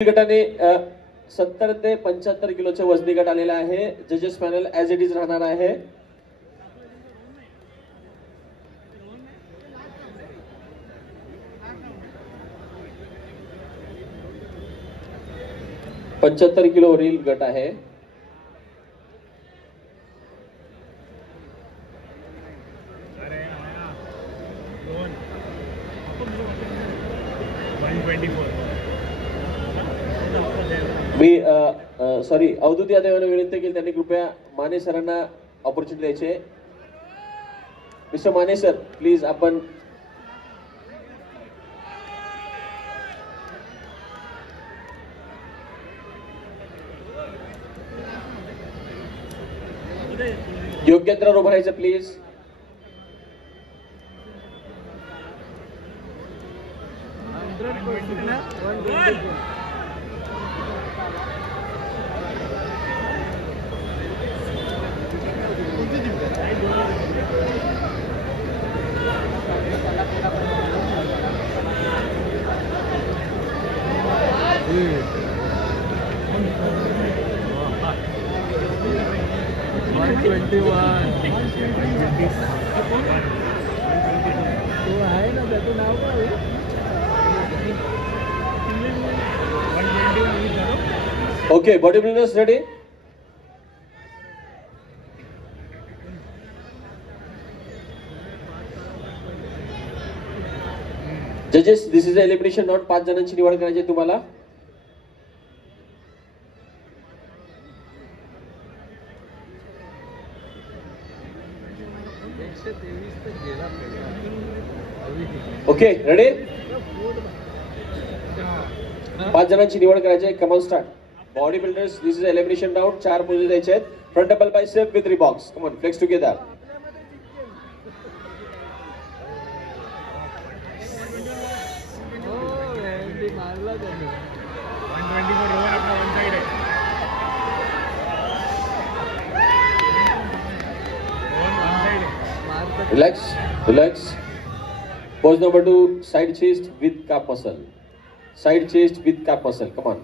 गटाने 70 ते 75 किलोचे वजनी गट आलेला आहे. जजेस पॅनल ॲज इट इज राहणार आहे. $75 किलोवरील गट आहे. मी सॉरी अवधूत यादव यांना विनंती केली, त्यांनी कृपया माने सरांना ऑपॉर्च्युनिटी द्यायचे. मिस्टर माने सर प्लीज आपण योग्य अंतरावर उभं राहायचं please. Okay, body builders ready. जजेस, दिस इज एलिमिनेशन नॉट. 5 जणांची निवड करायची तुम्हाला. Okay ready. 5 जणांची निवड करायची. Come on start. Body builders, this is elimination round. 4 position द्यायचे आहेत. फ्रंट डबल बायसेप विथ रिबॉक्स. Come on, flex together. Relax, relax. Pose number 2, side chest with calf muscle. Side chest with calf muscle. Come on.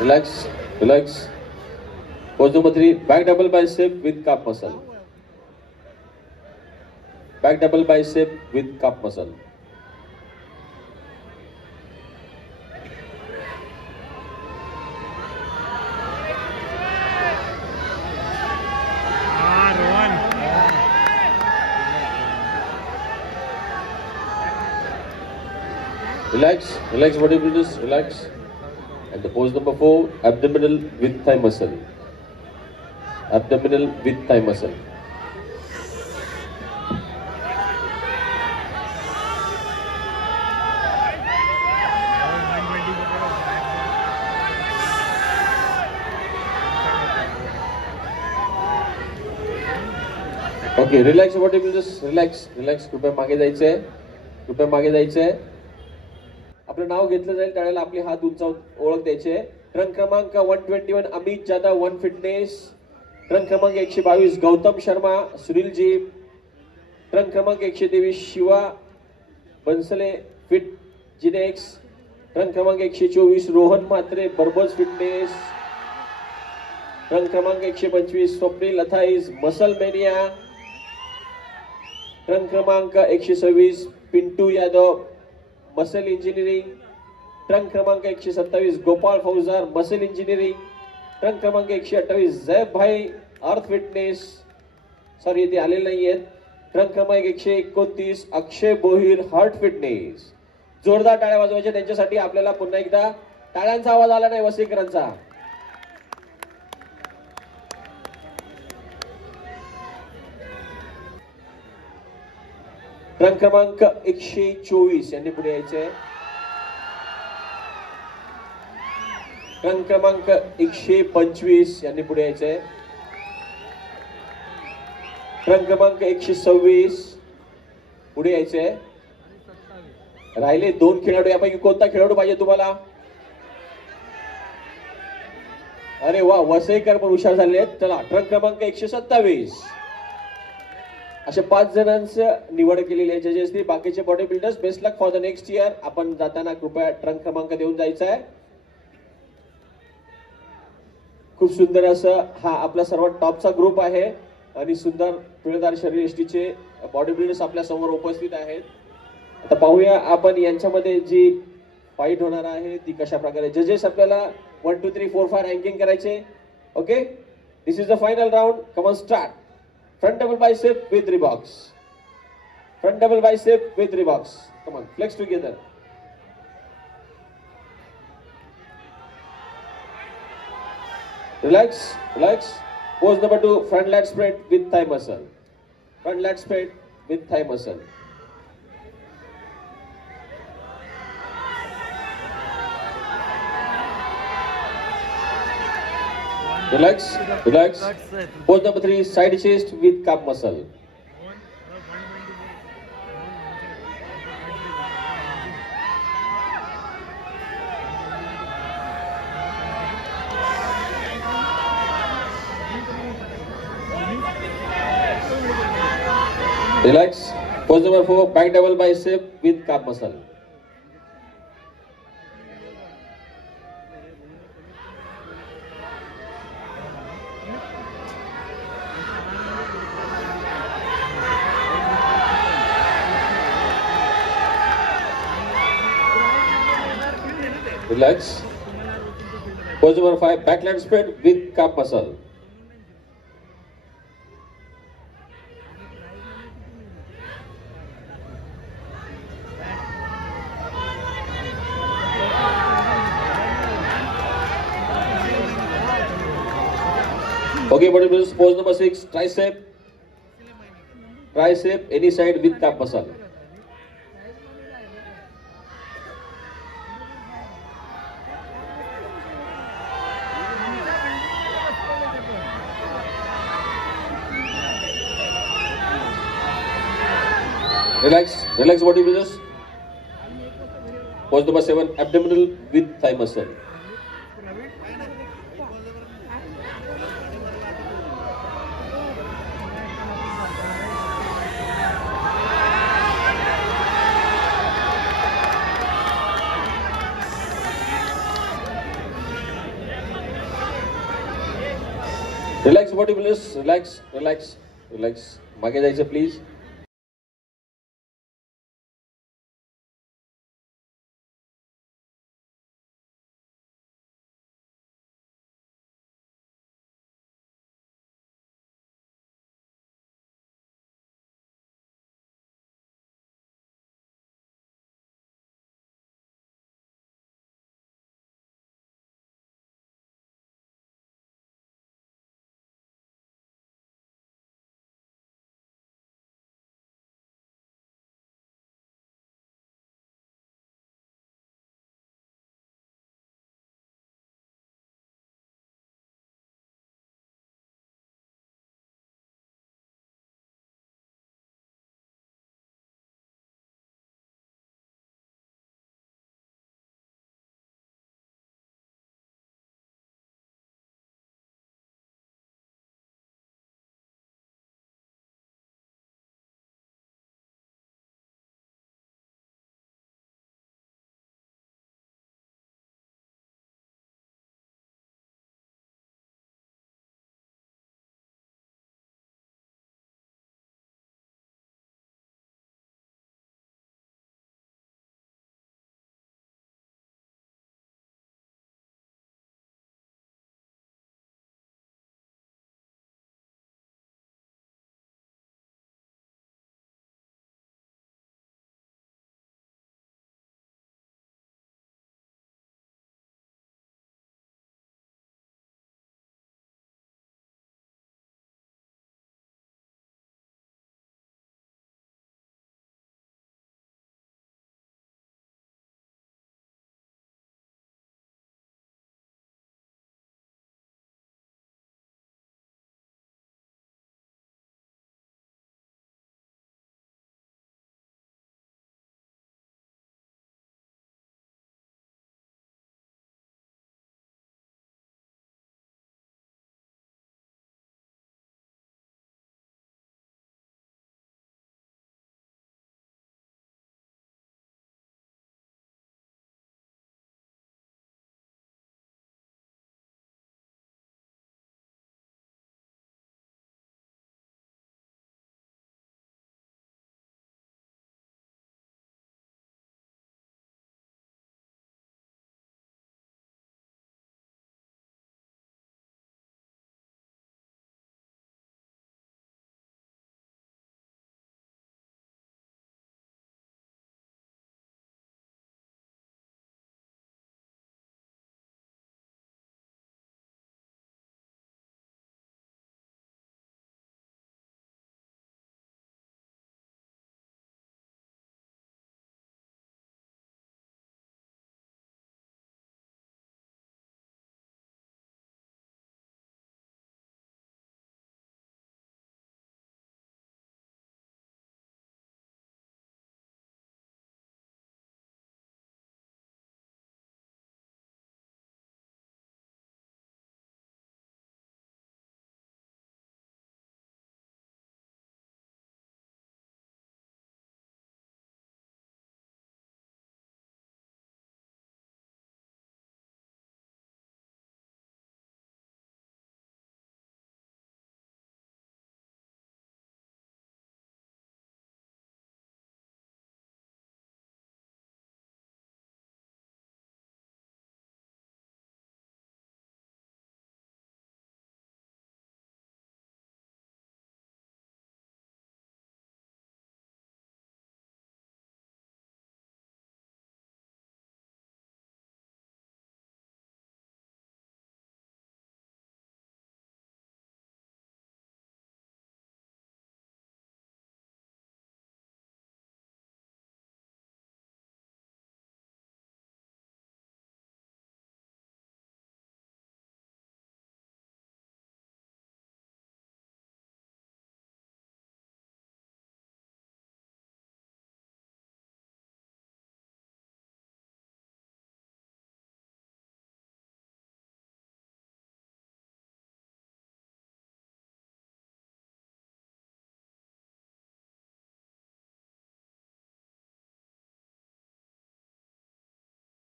Relax, relax. Pose number 3, back double bicep with calf muscle. Back double bicep with calf muscle. Relax, relax body builders, relax. And the pose number 4, abdominal with thigh muscle. Abdominal with thigh muscle. Okay, relax body builders, relax relax. कृपया मागे जायचंय, कृपया मागे जायचंय. आपलं नाव घेतलं जाईल त्यावेळेला आपली हात उंचावून ओळख द्यायचे. ट्रंक क्रमांक 121 अमित जाधव, वन फिटनेस. ट्रंक क्रमांक 122 गौतम शर्मा, सुनील जी. ट्रंक क्रमांक 123 शिवा बन्सले, फिट जिनेक्स. ट्रंक क्रमांक 124 रोहन म्हात्रे, बर्बस फिटनेस. ट्रंक क्रमांक 125 स्वप्नील अथाईज, मसल मेनिया. ट्रंक क्रमांक 126 पिंटू यादव, मसल इंजिनिअरिंग. ट्रंक क्रमांक 127 गोपाळ फौजार, मसल इंजिनिअरिंग. ट्रंक क्रमांक 128 जैब भाई, अर्थ फिटनेस. सॉरी इथे आलेले नाही आहेत. ट्रंक क्रमांक 129 अक्षय बोहिर, हार्ट फिटनेस. जोरदार टाळ्या वाजवायच्या त्यांच्यासाठी. आपल्याला पुन्हा एकदा टाळ्यांचा आवाज आला नाही वसईकरांचा. ट्रंक क्रमांक 124 यांनी पुढे यायचे. ट्रंक क्रमांक 125 यांनी पुढे यायचे. ट्रंक क्रमांक 126 पुढे यायचे. राहिले 2 खेळाडू, यापैकी कोणता खेळाडू पाहिजे तुम्हाला? अरे वा, वसईकर पण हुशार झाले आहेत. चला ट्रक क्रमांक 127. असे 5 जणांचं निवड केलेली आहे जजेसनी. बाकीचे body builders best luck for the next year. आपण जाताना कृपया ट्रंक क्रमांक देऊन जायचा आहे. खूप सुंदर असं हा आपला सर्वात टॉपचा ग्रुप आहे आणि सुंदर पिळदार शरीर यष्टीचे बॉडी बिल्डर्स आपल्या समोर उपस्थित आहेत. आता पाहूया आपण यांच्यामध्ये जी फाईट होणार आहे ती कशा प्रकारे. जजेस आपल्याला 1 2 3 4 5 रँकिंग करायचे. Okay, this is the final round. Come on start. Front double bicep with rebox. Front double bicep with रिबॉक्स. Come on, flex together. Relax, relax. Pose number 2, front lat spread with thigh muscle. Front lat spread with thigh muscle. Relax, relax. Pose number 3, side chest with calf muscle. Relax. Pose number 4, back double bicep with calf muscle. Relax. Pose number 5, back lat spread with calf muscle. Okay, bodybuilders, pose number 6, tricep. Tricep any side with calf muscle. Relax, relax bodybuilders. Pose number 7, abdominal with thigh muscle. Relax bodybuilders, relax, relax, relax. मागे जायचं प्लीज.